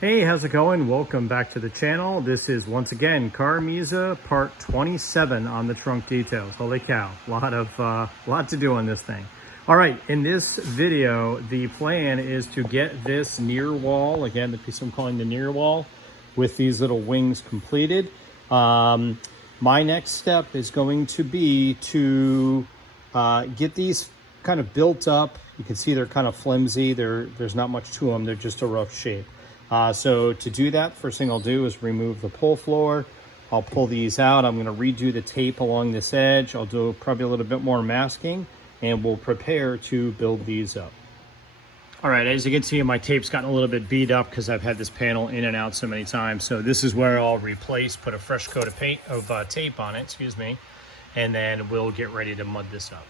Hey, how's it going? Welcome back to the channel. This is once again CarMiZa part 27 on the trunk details. Holy cow, lot to do on this thing. All right, in this video, the plan is to get this near wall, again, the piece I'm calling the near wall, with these little wings completed. My next step is going to be to get these kind of built up. You can see they're kind of flimsy. There's not much to them. They're just a rough shape. So to do that, first thing I'll do is remove the pull floor. I'll pull these out. I'm going to redo the tape along this edge. I'll do probably a little bit more masking, and we'll prepare to build these up. All right, as you can see, my tape's gotten a little bit beat up because I've had this panel in and out so many times. So this is where I'll replace, put a fresh coat of tape on it, excuse me, and then we'll get ready to mud this up.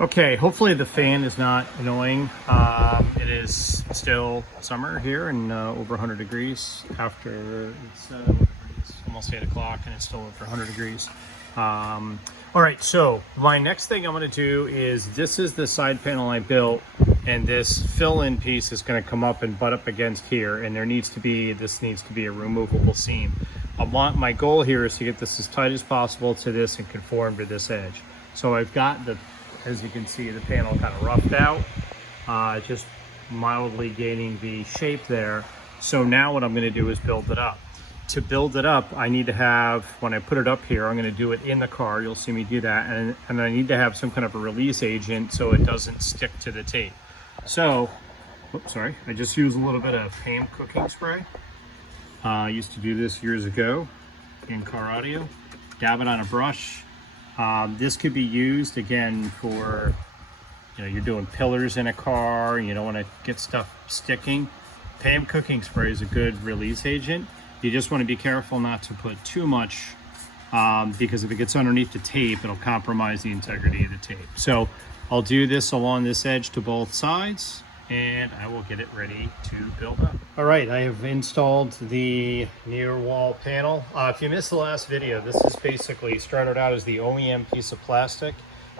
Okay, hopefully the fan is not annoying. It is still summer here and over 100 degrees after it's almost 8 o'clock and it's still over 100 degrees. All right, so my next thing I'm gonna do is, this is the side panel I built, and this fill-in piece is gonna come up and butt up against here, and this needs to be a removable seam. My goal here is to get this as tight as possible to this and conform to this edge. So I've got as you can see, the panel kind of roughed out, just mildly gaining the shape there. So now what I'm going to do is build it up. To build it up, I need to have, when I put it up here, I'm going to do it in the car. You'll see me do that. And I need to have some kind of a release agent so it doesn't stick to the tape. So, oops, sorry. I just used a little bit of Pam cooking spray. I used to do this years ago in car audio. Dab it on a brush. This could be used again for, you're doing pillars in a car, you don't want to get stuff sticking. Pam cooking spray is a good release agent. You just want to be careful not to put too much, because if it gets underneath the tape, it'll compromise the integrity of the tape. So I'll do this along this edge to both sides, and I will get it ready to build up. All right, I have installed the near wall panel. If you missed the last video, this is basically started out as the OEM piece of plastic,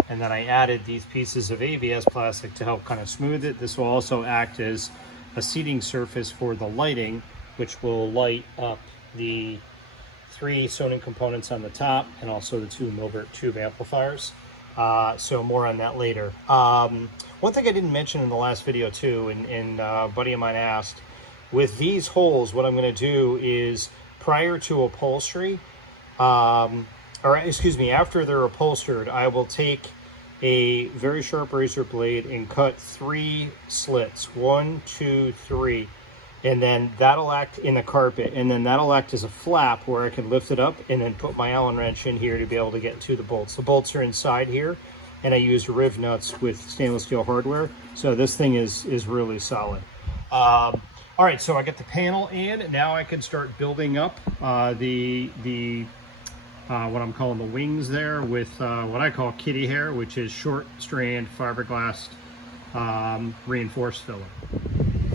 and then I added these pieces of ABS plastic to help kind of smooth it. This will also act as a seating surface for the lighting, which will light up the 3 soning components on the top and also the 2 Milbert tube amplifiers. So more on that later. One thing I didn't mention in the last video too, and a buddy of mine asked, with these holes, what I'm going to do is, prior to upholstery, after they're upholstered, I will take a very sharp razor blade and cut 3 slits, 1, 2, 3, and then that'll act in the carpet, and then that'll act as a flap where I can lift it up and then put my Allen wrench in here to be able to get to the bolts. The bolts are inside here, and I used riv nuts with stainless steel hardware, so this thing is really solid. All right, so I got the panel in. Now I can start building up what I'm calling the wings there with what I call kitty hair, which is short strand fiberglass reinforced filler.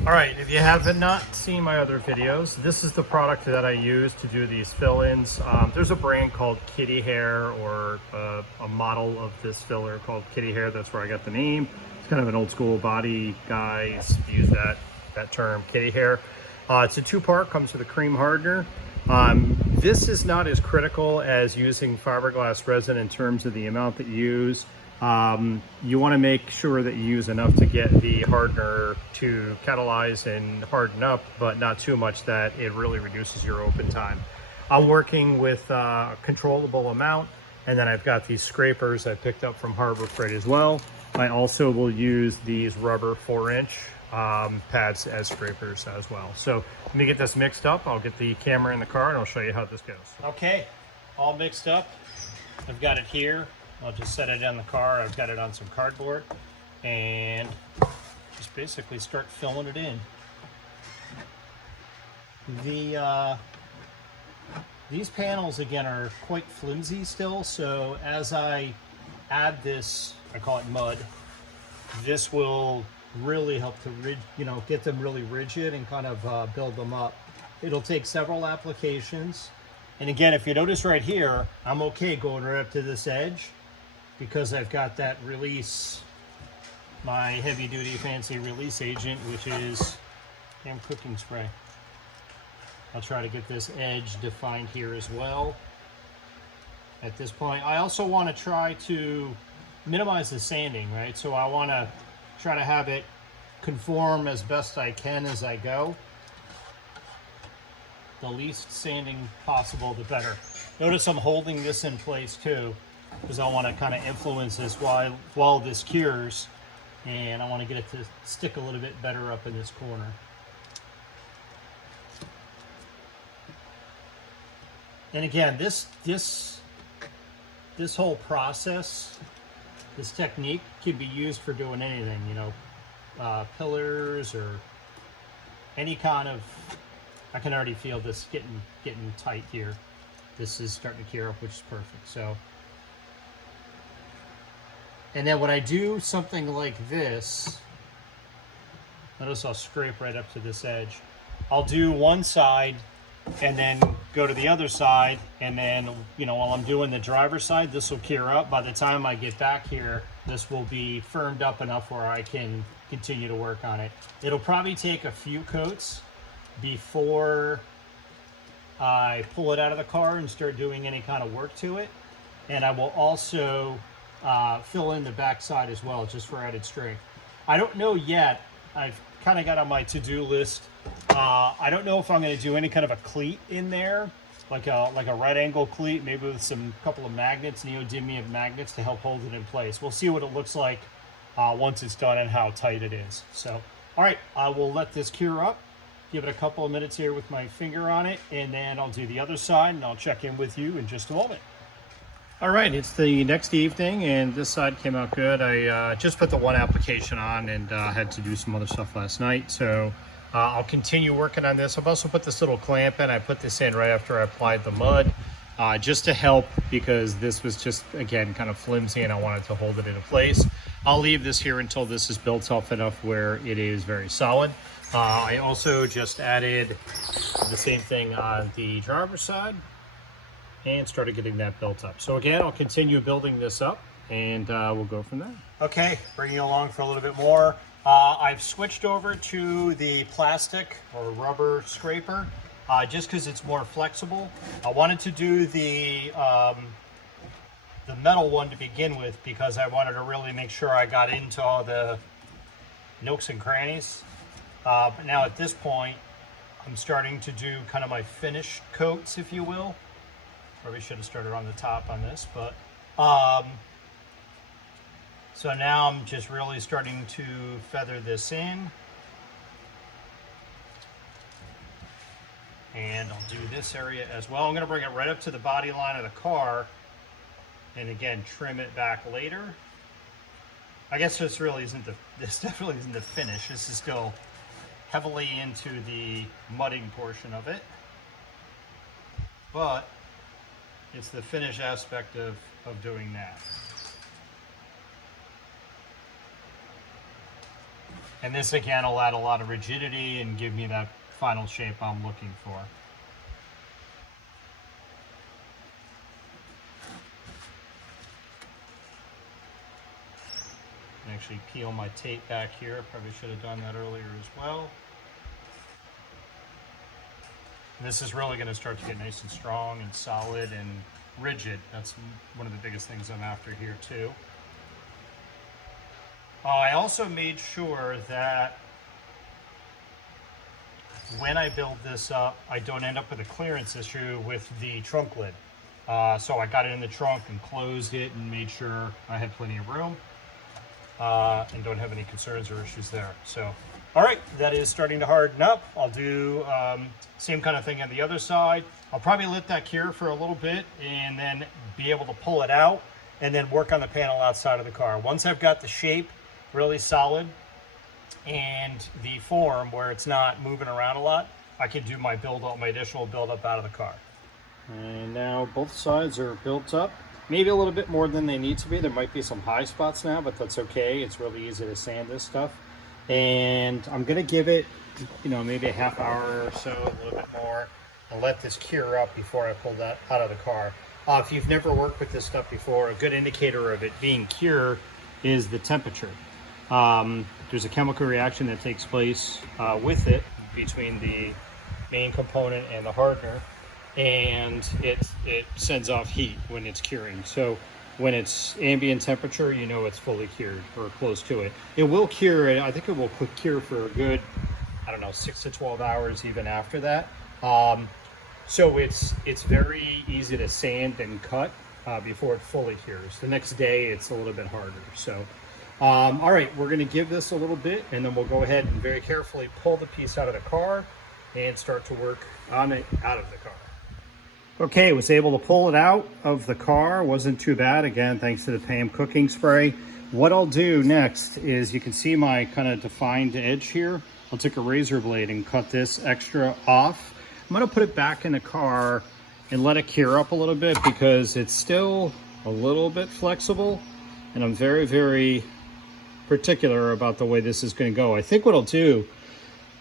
All right, if you have not seen my other videos, this is the product that I use to do these fill-ins. There's a brand called Kitty Hair, or a model of this filler called Kitty Hair. That's where I got the name. It's kind of an old school body guys use that term, Kitty Hair. It's a 2-part, comes with a cream hardener. This is not as critical as using fiberglass resin in terms of the amount that you use. You want to make sure that you use enough to get the hardener to catalyze and harden up, but not too much that it really reduces your open time. I'm working with a controllable amount, and then I've got these scrapers I picked up from Harbor Freight as well. I also will use these rubber 4-inch pads as scrapers as well. So let me get this mixed up. I'll get the camera in the car and I'll show you how this goes. Okay, all mixed up. I've got it here. I'll just set it in the car. I've got it on some cardboard and just basically start filling it in. These panels again are quite flimsy still, so as I add this, I call it mud, this will really help to get them really rigid and kind of build them up. It'll take several applications, and again, if you notice right here, I'm okay going right up to this edge because I've got that release, my heavy duty fancy release agent, which is Pam cooking spray. I'll try to get this edge defined here as well. At this point, I also want to try to minimize the sanding, right? So I want to try to have it conform as best I can as I go. The least sanding possible, the better. Notice I'm holding this in place too, because I want to kind of influence this while this cures, and I want to get it to stick a little bit better up in this corner. And again, this whole process, this technique can be used for doing anything, you know, pillars or any kind of. I can already feel this getting tight here. This is starting to cure up, which is perfect. So, and then when I do something like this, notice I'll scrape right up to this edge. I'll do one side and then go to the other side, and then, you know, while I'm doing the driver's side, this will cure up. By the time I get back here, this will be firmed up enough where I can continue to work on it. It'll probably take a few coats before I pull it out of the car and start doing any kind of work to it. And I will also fill in the back side as well, just for added strength. I don't know yet. I've kind of got on my to-do list. I don't know if I'm going to do any kind of a cleat in there, like a right angle cleat, maybe with some couple of magnets, neodymium magnets, to help hold it in place. We'll see what it looks like once it's done and how tight it is. So, all right, I will let this cure up. Give it a couple of minutes here with my finger on it, and then I'll do the other side, and I'll check in with you in just a moment. All right, it's the next evening, and this side came out good. I just put the one application on and had to do some other stuff last night, so I'll continue working on this. I've also put this little clamp in. I put this in right after I applied the mud, just to help, because this was just, again, kind of flimsy, and I wanted to hold it in place. I'll leave this here until this is built up enough where it is very solid. I also just added the same thing on the driver's side and started getting that built up. So again, I'll continue building this up, and we'll go from there. Okay, bringing you along for a little bit more. I've switched over to the plastic or rubber scraper just because it's more flexible. I wanted to do the metal one to begin with because I wanted to really make sure I got into all the nooks and crannies. But now at this point, I'm starting to do kind of my finished coats, if you will. Probably should have started on the top on this, but so now I'm just really starting to feather this in. And I'll do this area as well. I'm going to bring it right up to the body line of the car, and again, trim it back later. I guess this definitely isn't the finish. This is still heavily into the mudding portion of it, but it's the finish aspect of doing that. And this again will add a lot of rigidity and give me that final shape I'm looking for. Actually peel my tape back here. Probably should have done that earlier as well. And this is really going to start to get nice and strong and solid and rigid. That's one of the biggest things I'm after here too. I also made sure that when I build this up, I don't end up with a clearance issue with the trunk lid. So I got it in the trunk and closed it and made sure I had plenty of room. And don't have any concerns or issues there. So, all right, that is starting to harden up. I'll do same kind of thing on the other side. I'll probably let that cure for a little bit and then be able to pull it out and then work on the panel outside of the car. Once I've got the shape really solid and the form where it's not moving around a lot, I can do my additional build up out of the car. And now both sides are built up. Maybe a little bit more than they need to be. There might be some high spots now, but that's okay. It's really easy to sand this stuff. And I'm gonna give it, maybe a half hour or so, a little bit more, and let this cure up before I pull that out of the car. If you've never worked with this stuff before, a good indicator of it being cured is the temperature. There's a chemical reaction that takes place with it between the main component and the hardener, and it sends off heat when it's curing. So when it's ambient temperature, you know it's fully cured or close to it. It will cure. I think it will cure for a good, I don't know, 6 to 12 hours even after that. So it's very easy to sand and cut before it fully cures. The next day it's a little bit harder. So all right, we're going to give this a little bit, and then we'll go ahead and very carefully pull the piece out of the car and start to work on it out of the car. Okay, was able to pull it out of the car. Wasn't too bad, again, thanks to the PAM cooking spray. What I'll do next is, you can see my kind of defined edge here. I'll take a razor blade and cut this extra off. I'm gonna put it back in the car and let it cure up a little bit, because it's still a little bit flexible, and I'm very, very particular about the way this is gonna go. I think what I'll do,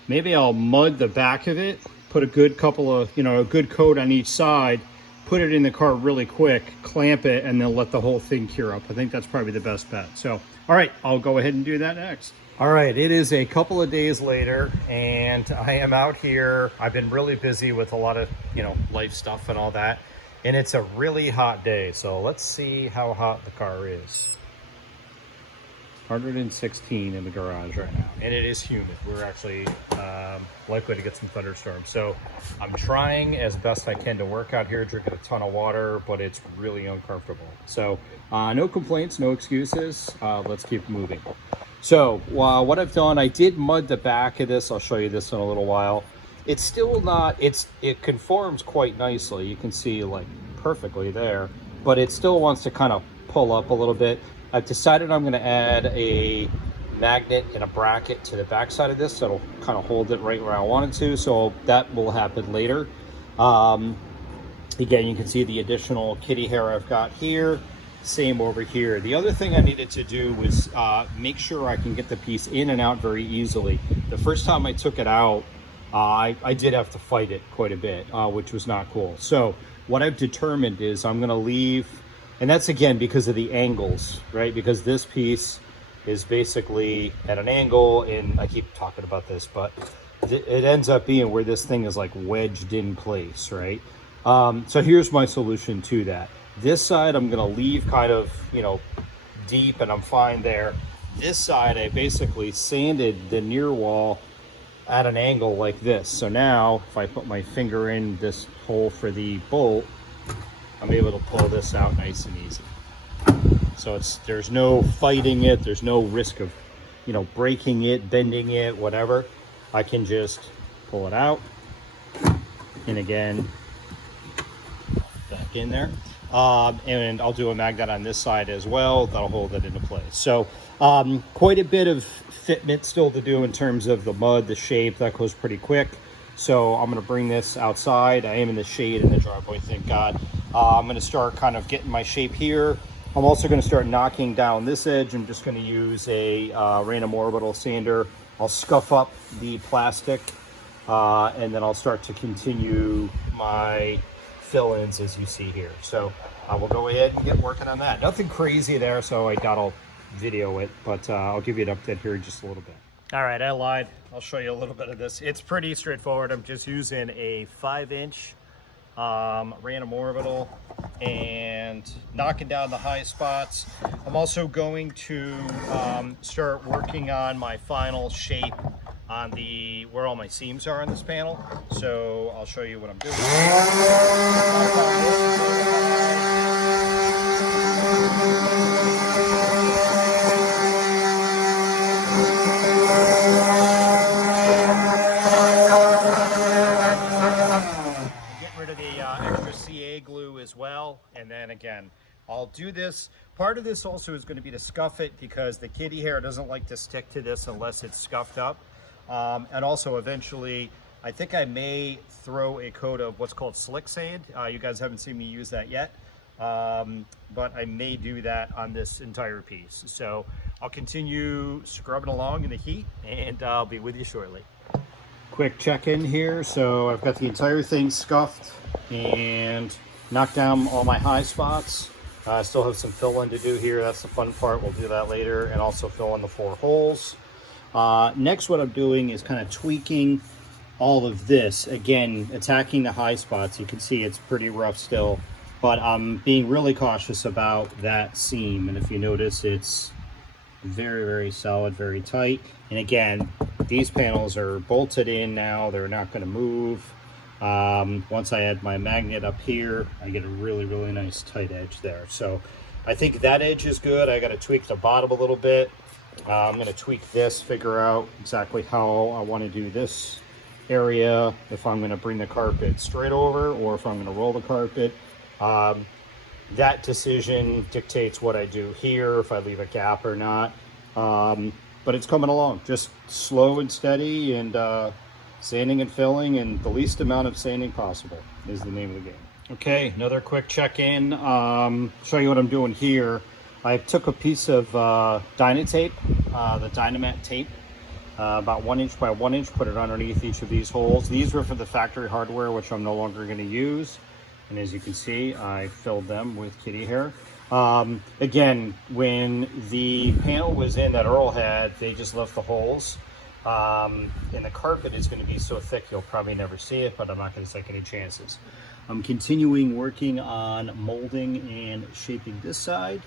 maybe I'll mud the back of it, put a good couple of, a good coat on each side, put it in the car really quick, clamp it, and then let the whole thing cure up. I think that's probably the best bet. So, all right, I'll go ahead and do that next. All right, it is a couple of days later, and I am out here. I've been really busy with a lot of, life stuff and all that, and it's a really hot day. So let's see how hot the car is. 116 in the garage right now, and it is humid. We're actually likely to get some thunderstorms. So I'm trying as best I can to work out here, drinking a ton of water, but it's really uncomfortable. So no complaints, no excuses. Let's keep moving. So what I've done, I did mud the back of this. I'll show you this in a little while. It's still not, it conforms quite nicely. You can see like perfectly there, but it still wants to kind of pull up a little bit. I've decided I'm going to add a magnet and a bracket to the back side of this that'll kind of hold it right where I want it to, so that will happen later. Again, you can see the additional kitty hair I've got here, same over here. The other thing I needed to do was make sure I can get the piece in and out very easily. The first time I took it out, I did have to fight it quite a bit, which was not cool. So what I've determined is I'm going to leave. And that's, again, because of the angles, right? Because this piece is basically at an angle, and I keep talking about this, but it ends up being where this thing is like wedged in place, right? So here's my solution to that. This side I'm gonna leave kind of, deep, and I'm fine there. This side, I basically sanded the near wall at an angle like this. So now, if I put my finger in this hole for the bolt, I'm able to pull this out nice and easy. So there's no fighting it. There's no risk of, breaking it, bending it, whatever. I can just pull it out. And again, back in there. And I'll do a magnet on this side as well. That'll hold it into place. So quite a bit of fitment still to do in terms of the mud, the shape. That goes pretty quick. So I'm going to bring this outside. I am in the shade in the driveway, thank God. I'm going to start kind of getting my shape here. I'm also going to start knocking down this edge. I'm just going to use a random orbital sander. I'll scuff up the plastic, and then I'll start to continue my fill-ins as you see here. So we'll go ahead and get working on that. Nothing crazy there, so I doubt I'll video it, but I'll give you an update here in just a little bit. All right, I lied. I'll show you a little bit of this. It's pretty straightforward. I'm just using a 5-inch random orbital and knocking down the high spots. I'm also going to start working on my final shape on where all my seams are on this panel. So I'll show you what I'm doing. As well, and then again I'll do this. Part of this also is going to be to scuff it, because the kitty hair doesn't like to stick to this unless it's scuffed up, and also eventually I think I may throw a coat of what's called slick sand. You guys haven't seen me use that yet, but I may do that on this entire piece. So I'll continue scrubbing along in the heat, and I'll be with you shortly. Quick check-in here. So I've got the entire thing scuffed and knocked down all my high spots. I still have some fill-in to do here. That's the fun part. We'll do that later, and also fill in the 4 holes. Next, what I'm doing is kind of tweaking all of this, again, attacking the high spots. You can see it's pretty rough still, but I'm being really cautious about that seam. And if you notice, it's very, very solid, very tight. And again, these panels are bolted in now. They're not going to move. Once I add my magnet up here, I get a really, really nice tight edge there. So I think that edge is good. I got to tweak the bottom a little bit. I'm going to tweak this, figure out exactly how I want to do this area, if I'm going to bring the carpet straight over or if I'm going to roll the carpet. That decision dictates what I do here, if I leave a gap or not. But it's coming along, just slow and steady, and sanding and filling, and the least amount of sanding possible is the name of the game. Okay, another quick check-in. Show you what I'm doing here. I took a piece of Dynatape, the Dynamat tape, about 1 inch by 1 inch, put it underneath each of these holes. These were for the factory hardware, which I'm no longer going to use. And as you can see, I filled them with kitty hair. Again, when the panel was in that Earl had, they just left the holes. And the carpet is going to be so thick you'll probably never see it, but I'm not going to take any chances. I'm continuing working on molding and shaping this side.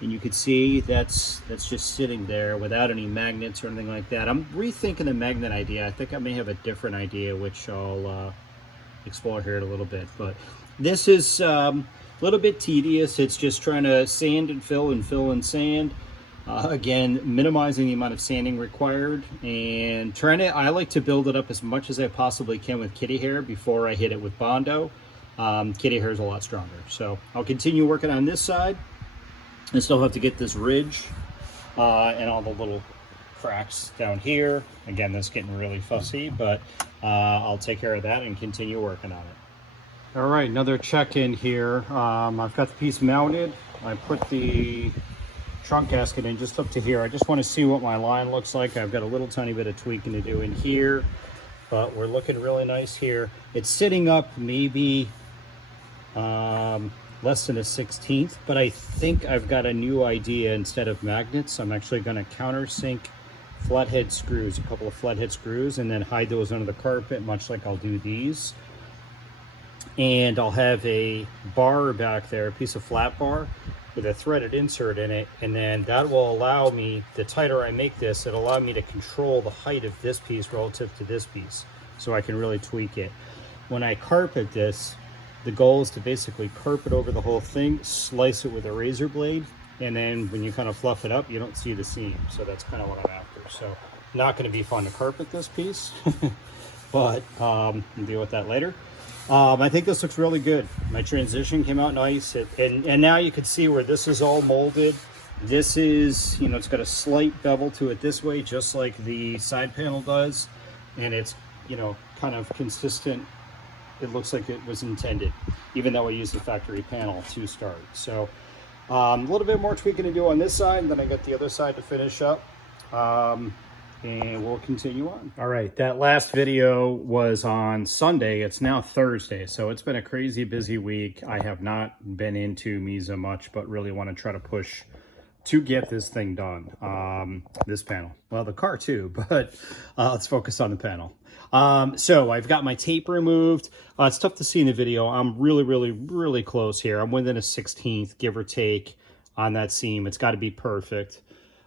And you can see that's just sitting there without any magnets or anything like that. I'm rethinking the magnet idea. I think I may have a different idea, which I'll explore here in a little bit. But this is a little bit tedious. It's just trying to sand and fill and sand. Again, minimizing the amount of sanding required, and I like to build it up as much as I possibly can with kitty hair before I hit it with Bondo. Kitty hair is a lot stronger. So I'll continue working on this side. I still have to get this ridge and all the little cracks down here. Again, that's getting really fussy, but I'll take care of that and continue working on it. All right, another check-in here. I've got the piece mounted. I put the trunk gasket in just up to here. I just want to see what my line looks like. I've got a little tiny bit of tweaking to do in here, but we're looking really nice here. It's sitting up maybe less than a 1/16, but I think I've got a new idea. Instead of magnets, I'm actually going to countersink flathead screws, a couple of flathead screws, and then hide those under the carpet, much like I'll do these. And I'll have a bar back there, a piece of flat bar with a threaded insert in it, and then that will allow me, the tighter I make this, it'll allow me to control the height of this piece relative to this piece, so I can really tweak it. When I carpet this, the goal is to basically carpet over the whole thing, slice it with a razor blade, and then when you kind of fluff it up, you don't see the seam. So that's kind of what I'm after. So not going to be fun to carpet this piece, but we'll deal with that later. I think this looks really good. My transition came out nice, and now you can see where this is all molded. This is, you know, it's got a slight bevel to it this way, just like the side panel does, and it's, you know, kind of consistent. It looks like it was intended, even though I used the factory panel to start. So a little bit more tweaking to do on this side, and then I got the other side to finish up, and we'll continue on. All right, that last video was on Sunday. It's now Thursday, so it's been a crazy busy week. I have not been into CarMiZa much, but really want to try to push to get this thing done, this panel. Well, the car too, but let's focus on the panel. So I've got my tape removed. It's tough to see in the video. I'm really close here. I'm within a 1/16, give or take, on that seam. It's got to be perfect.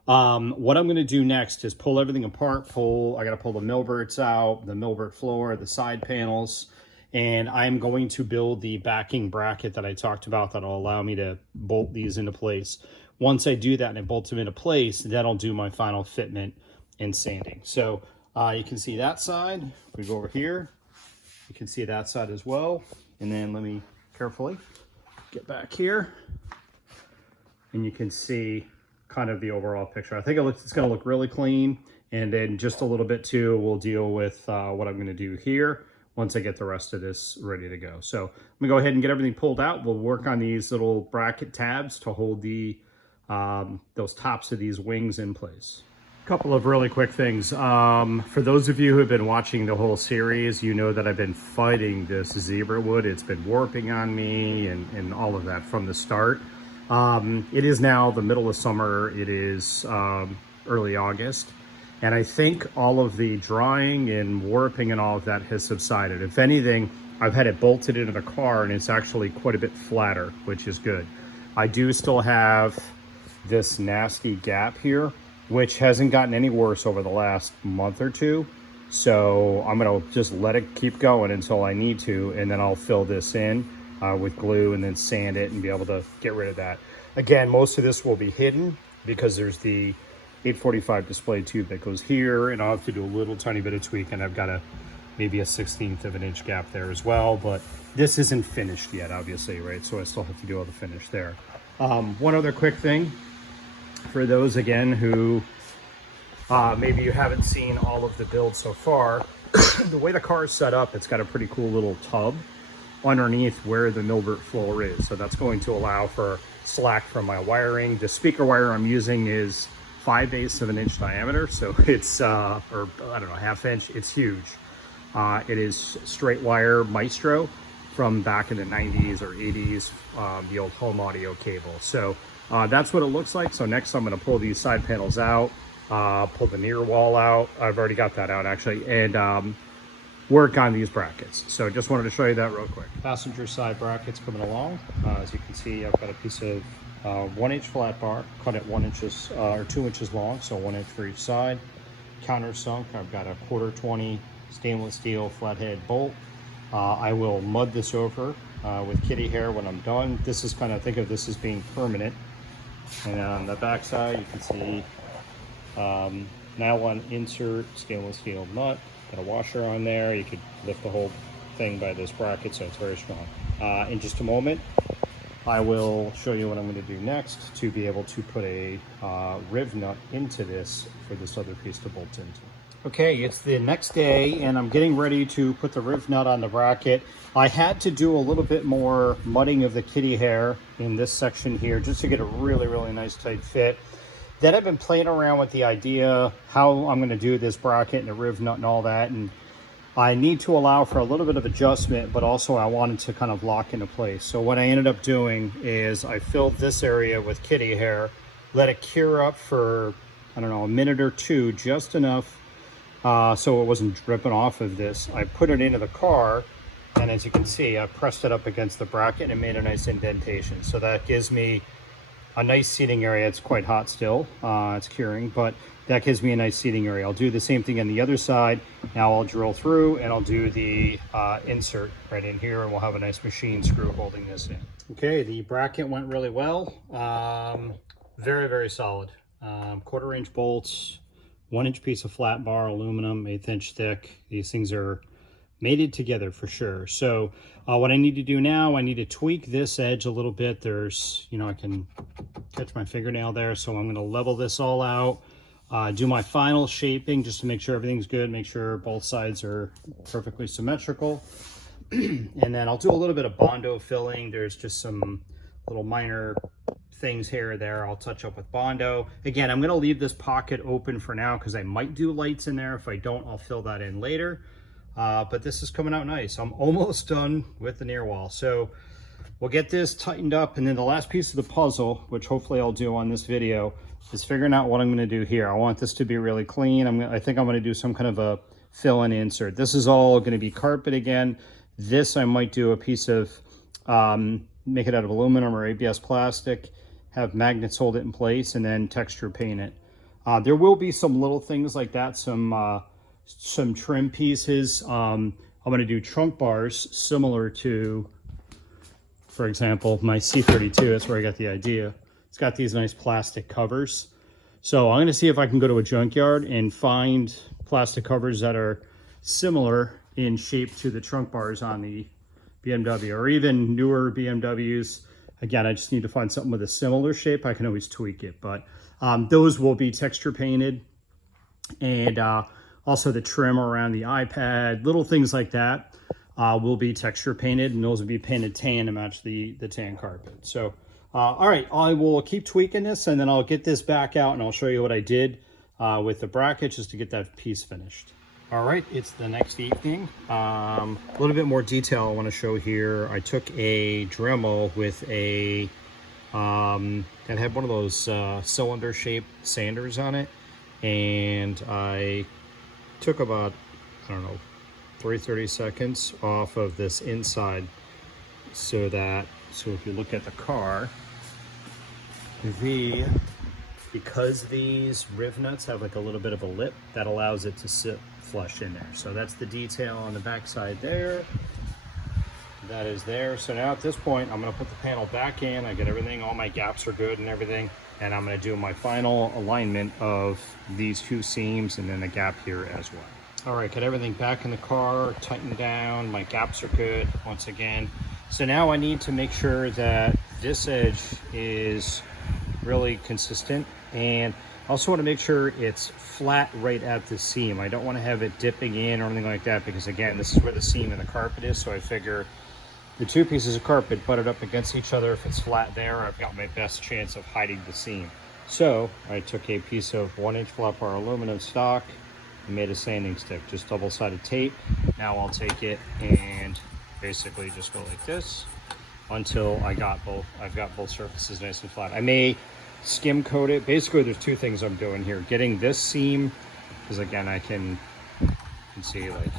What I'm going to do next is pull everything apart. I got to pull the millverts out, the millvert floor, the side panels, and I'm going to build the backing bracket that I talked about that'll allow me to bolt these into place. Once I do that and I bolt them into place, that'll do my final fitment and sanding. So you can see that side. If we go over here, you can see that side as well. And then let me carefully get back here, and you can see kind of the overall picture. I think it's going to look really clean. And then just a little bit too, we'll deal with what I'm going to do here once I get the rest of this ready to go. So I'm gonna go ahead and get everything pulled out. We'll work on these little bracket tabs to hold the those tops of these wings in place. Couple of really quick things. For those of you who have been watching the whole series, you know that I've been fighting this zebra wood. It's been warping on me and all of that from the start. It is now the middle of summer. It is early August, And I think all of the drying and warping and all of that has subsided. If anything, I've had it bolted into the car and it's actually quite a bit flatter, which is good. I do still have this nasty gap here, which hasn't gotten any worse over the last month or two. So I'm gonna just let it keep going until I need to, and then I'll fill this in with glue and then sand it and be able to get rid of that. Again, most of this will be hidden because there's the 845 display tube that goes here, and I'll have to do a little tiny bit of tweaking. I've got maybe a 1/16 of an inch gap there as well, but this isn't finished yet, obviously, right? So I still have to do all the finish there. One other quick thing for those, again, who maybe you haven't seen all of the build so far. The way the car is set up, it's got a pretty cool little tub underneath where the millburt floor is. So that's going to allow for slack from my wiring. The speaker wire I'm using is 5/8 of an inch diameter. So it's, or I don't know, 1/2 inch. It's huge. It is straight wire Maestro from back in the 90s or 80s, the old home audio cable. So that's what it looks like. So next I'm going to pull these side panels out, pull the near wall out. I've already got that out actually, and work on these brackets. So just wanted to show you that real quick. Passenger side brackets coming along. As you can see, I've got a piece of 1-inch flat bar cut at 1 inches or 2 inches long, so 1 inch for each side. Countersunk, I've got a 1/4 stainless steel flathead bolt. I will mud this over with kitty hair when I'm done. This is kind of, think of this as being permanent. And on the back side, you can see nylon insert, stainless steel nut, got a washer on there. You could lift the whole thing by this bracket, so it's very strong. In just a moment, I will show you what I'm going to do next to be able to put a riv nut into this for this other piece to bolt into. Okay, it's the next day and I'm getting ready to put the riv nut on the bracket. I had to do a little bit more mudding of the kitty hair in this section here just to get a really, really nice tight fit. Then I've been playing around with the idea how I'm going to do this bracket and the riv nut and all that, and I need to allow for a little bit of adjustment, but also I wanted to kind of lock into place. So what I ended up doing is I filled this area with kitty hair, let it cure up for, I don't know, a minute or two, just enough so it wasn't dripping off of this. I put it into the car, and as you can see, I pressed it up against the bracket and made a nice indentation. So that gives me a nice seating area. It's quite hot still, it's curing, but that gives me a nice seating area. I'll do the same thing on the other side. Now I'll drill through and I'll do the insert right in here, and we'll have a nice machine screw holding this in. Okay, the bracket went really well. Very, very solid. 1/4 inch bolts, 1 inch piece of flat bar, aluminum, 1/8 inch thick. These things are mated together for sure. So what I need to do now, I need to tweak this edge a little bit. There's, you know, I can catch my fingernail there. So I'm going to level this all out, do my final shaping just to make sure everything's good, make sure both sides are perfectly symmetrical. And then I'll do a little bit of Bondo filling. There's just some little minor things here or there I'll touch up with Bondo. Again, I'm going to leave this pocket open for now because I might do lights in there. If I don't, I'll fill that in later. But this is coming out nice. I'm almost done with the near wall. So we'll get this tightened up, and then the last piece of the puzzle, which hopefully I'll do on this video, is figuring out what I'm going to do here. I want this to be really clean. I think I'm going to do some kind of a fill-in insert. This is all going to be carpet again. This I might do a piece of, make it out of aluminum or ABS plastic, have magnets hold it in place, and then texture paint it. There will be some little things like that, some trim pieces. I'm going to do trunk bars similar to, for example, my C32. That's where I got the idea. It's got these nice plastic covers. So I'm going to see if I can go to a junkyard and find plastic covers that are similar in shape to the trunk bars on the BMW or even newer BMWs. Again, I just need to find something with a similar shape. I can always tweak it, but those will be texture painted, and also the trim around the iPad, little things like that will be texture painted, and those will be painted tan to match the tan carpet. So, all right, I will keep tweaking this, and then I'll get this back out and I'll show you what I did with the bracket just to get that piece finished. All right, it's the next evening. A little bit more detail I want to show here. I took a Dremel with a, that had one of those cylinder-shaped sanders on it, and I took about, I don't know, 30 seconds off of this inside, so if you look at the car, because these riv nuts have like a little bit of a lip, that allows it to sit flush in there. So that's the detail on the back side there. That is there. So now at this point, I'm gonna put the panel back in. I get everything, all my gaps are good and everything. And I'm gonna do my final alignment of these two seams and then a gap here as well. All right, got everything back in the car, tightened down, my gaps are good once again. So now I need to make sure that this edge is really consistent, and I also want to make sure it's flat right at the seam. I don't want to have it dipping in or anything like that, because again, this is where the seam in the carpet is. So I figure the two pieces of carpet butted up against each other, if it's flat there, I've got my best chance of hiding the seam. So I took a piece of 1-inch flat bar aluminum stock and made a sanding stick, just double-sided tape. Now I'll take it and basically just go like this until I've got both surfaces nice and flat. I may skim coat it. Basically, there's two things I'm doing here. Getting this seam, because again, I can see like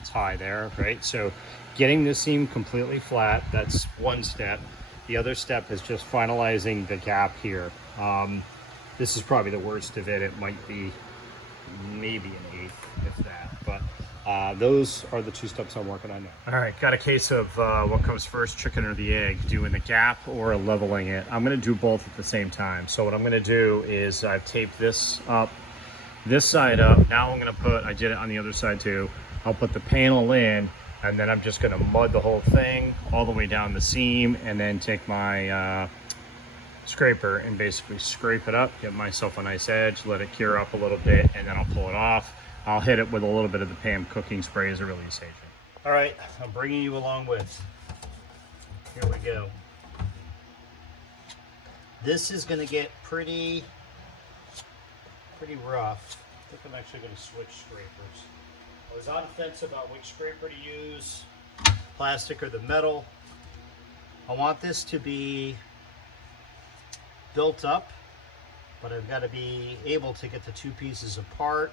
it's high there, right? So getting this seam completely flat, that's one step. The other step is just finalizing the gap here. This is probably the worst of it. It might be maybe an 1/8, if that, but those are the two steps I'm working on now. All right, got a case of what comes first, chicken or the egg, doing the gap or leveling it. I'm gonna do both at the same time. So what I'm gonna do is I've taped this up, this side up. Now I'm gonna put, I did it on the other side too. I'll put the panel in, and then I'm just gonna mud the whole thing all the way down the seam, and then take my scraper and basically scrape it up, get myself a nice edge, let it cure up a little bit, and then I'll pull it off. I'll hit it with a little bit of the PAM cooking spray as a release agent. All right, I'm bringing you along with, here we go. This is gonna get pretty rough. I think I'm actually gonna switch scrapers. I was on the fence about which scraper to use, plastic or the metal. I want this to be built up, but I've got to be able to get the two pieces apart.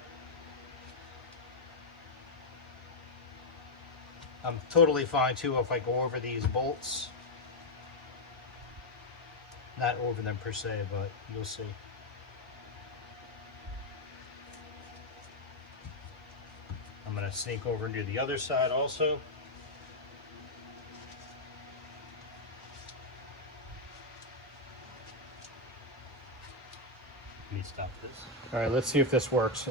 I'm totally fine too if I go over these bolts. Not over them per se, but you'll see. I'm going to sneak over and do the other side also. Let me stop this. All right, let's see if this works.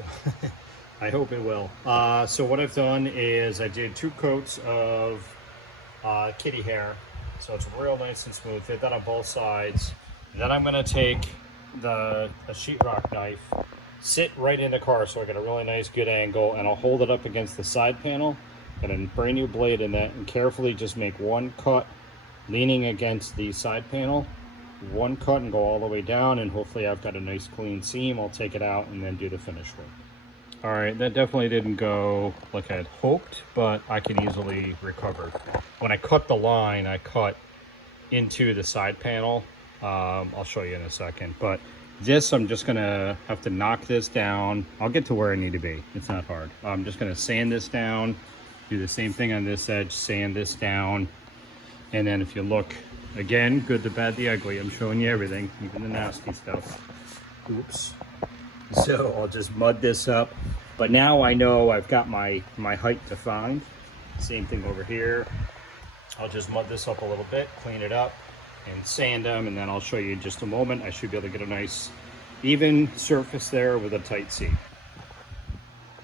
I hope it will. So what I've done is I did 2 coats of kitty hair, so it's real nice and smooth. Did that on both sides. Then I'm gonna take the sheetrock knife, sit right in the car so I get a really nice good angle, and I'll hold it up against the side panel, and a brand new blade in that, and carefully just make one cut leaning against the side panel, one cut and go all the way down, and hopefully I've got a nice clean seam. I'll take it out and then do the finish work. All right, that definitely didn't go like I'd hoped, but I can easily recover. When I cut the line, I cut into the side panel. I'll show you in a second, but this, I'm just gonna have to knock this down. I'll get to where I need to be. It's not hard. I'm just gonna sand this down, do the same thing on this edge, sand this down. And then if you look, again, good, the bad, the ugly, I'm showing you everything, even the nasty stuff. Oops. So I'll just mud this up. But now I know I've got my height defined. Same thing over here. I'll just mud this up a little bit, clean it up, and sand them, and then I'll show you in just a moment. I should be able to get a nice even surface there with a tight seam.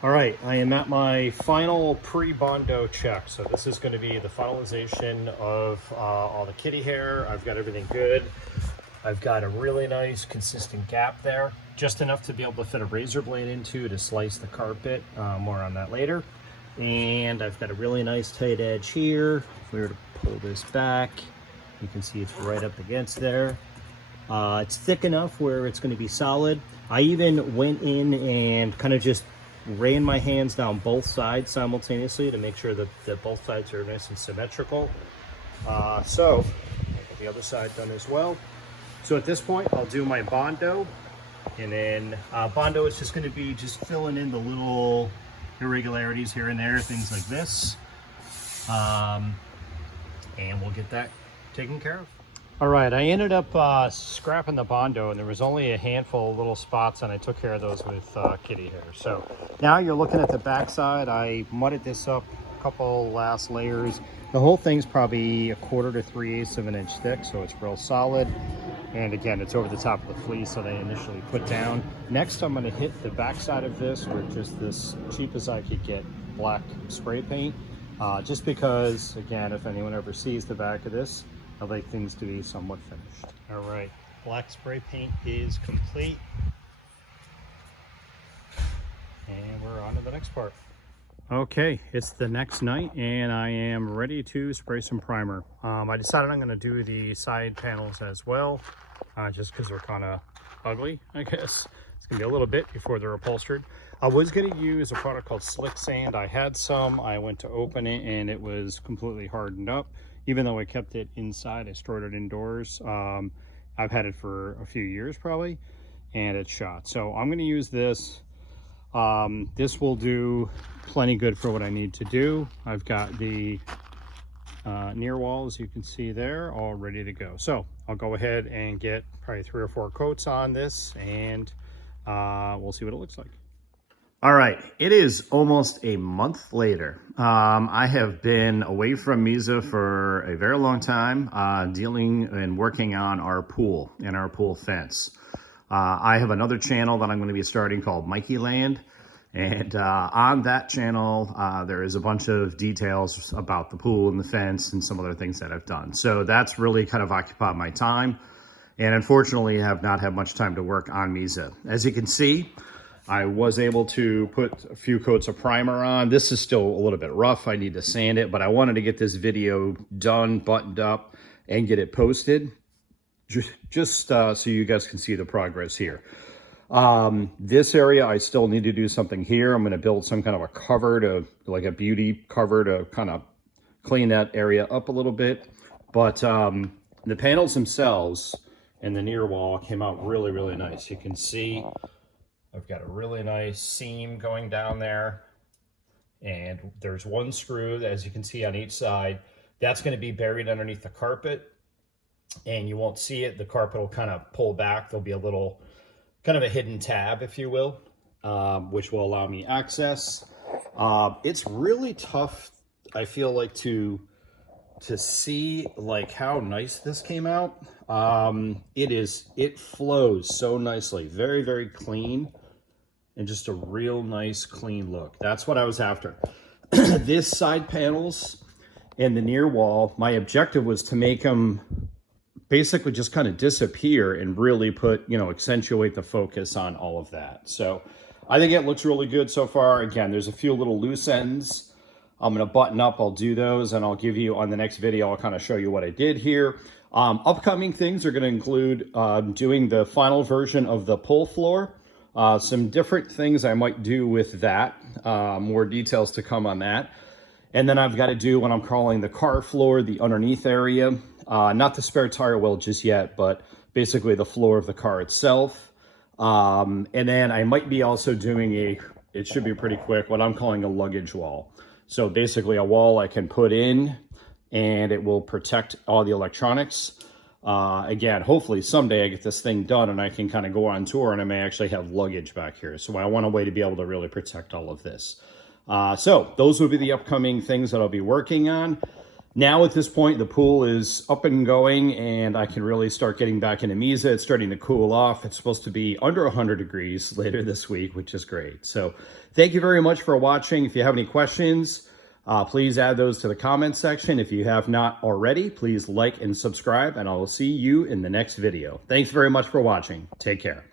All right, I am at my final pre-bondo check. So this is going to be the finalization of all the kitty hair. I've got everything good. I've got a really nice consistent gap there, just enough to be able to fit a razor blade into to slice the carpet. More on that later. And I've got a really nice tight edge here. If we were to pull this back, you can see it's right up against there. It's thick enough where it's going to be solid. I even went in and kind of just ran my hands down both sides simultaneously to make sure that both sides are nice and symmetrical. So I'll get the other side done as well. So at this point, I'll do my bondo, And then Bondo is just going to be just filling in the little irregularities here and there, things like this. And we'll get that taken care of. All right, I ended up scrapping the Bondo, and there was only a handful of little spots, and I took care of those with kitty hair. So now you're looking at the backside. I mudded this up a couple last layers. The whole thing's probably 1/4 to 3/8 of an inch thick, so it's real solid. And again, it's over the top of the fleece that I initially put down. Next, I'm gonna hit the backside of this with just this cheap as I could get black spray paint. Just because, again, if anyone ever sees the back of this, I like things to be somewhat finished. All right, black spray paint is complete. And we're on to the next part. Okay, it's the next night and I am ready to spray some primer. I decided I'm gonna do the side panels as well, just because they're kind of ugly, I guess. It's gonna be a little bit before they're upholstered. I was gonna use a product called Slick Sand. I had some, I went to open it and it was completely hardened up. Even though I kept it inside, I stored it indoors. I've had it for a few years probably, and it's shot. So I'm gonna use this. This will do plenty good for what I need to do. I've got the near wall, as you can see there, all ready to go. So I'll go ahead and get probably 3 or 4 coats on this, and we'll see what it looks like. All right, it is almost a month later. I have been away from CarMiZa for a very long time, dealing and working on our pool and our pool fence. I have another channel that I'm going to be starting called Mikey Land, and on that channel there is a bunch of details about the pool and the fence and some other things that I've done. So that's really kind of occupied my time, and unfortunately I have not had much time to work on CarMiZa. As you can see, I was able to put a few coats of primer on. This is still a little bit rough. I need to sand it, but I wanted to get this video done, buttoned up, and get it posted just so you guys can see the progress here. This area, I still need to do something here. I'm going to build some kind of a cover like a beauty cover to kind of clean that area up a little bit. But the panels themselves and the near wall came out really, really nice. You can see I've got a really nice seam going down there, and there's one screw, as you can see on each side, that's going to be buried underneath the carpet, and you won't see it. The carpet will kind of pull back. There'll be a little kind of a hidden tab, if you will, which will allow me access. It's really tough, I feel like, to see like how nice this came out. It flows so nicely, very, very clean, and just a real nice clean look. That's what I was after. This side panels and the near wall, my objective was to make them basically just kind of disappear and really put, accentuate the focus on all of that. So I think it looks really good so far. Again, there's a few little loose ends I'm gonna button up. I'll do those, and I'll give you on the next video, I'll kind of show you what I did here. Upcoming things are gonna include doing the final version of the pull floor. Some different things I might do with that, more details to come on that. And then I've got to do what I'm calling the car floor, the underneath area. Not the spare tire well just yet, but basically the floor of the car itself. And then I might be also doing it should be pretty quick, what I'm calling a luggage wall. So basically a wall I can put in, and it will protect all the electronics. Again, hopefully someday I get this thing done and I can kind of go on tour, and I may actually have luggage back here. So I want a way to be able to really protect all of this. So those will be the upcoming things that I'll be working on. Now at this point, the pool is up and going, and I can really start getting back into CarMiZa. It's starting to cool off. It's supposed to be under 100 degrees later this week, which is great. So thank you very much for watching. If you have any questions, please add those to the comment section. If you have not already, please like and subscribe, and I will see you in the next video. Thanks very much for watching. Take care.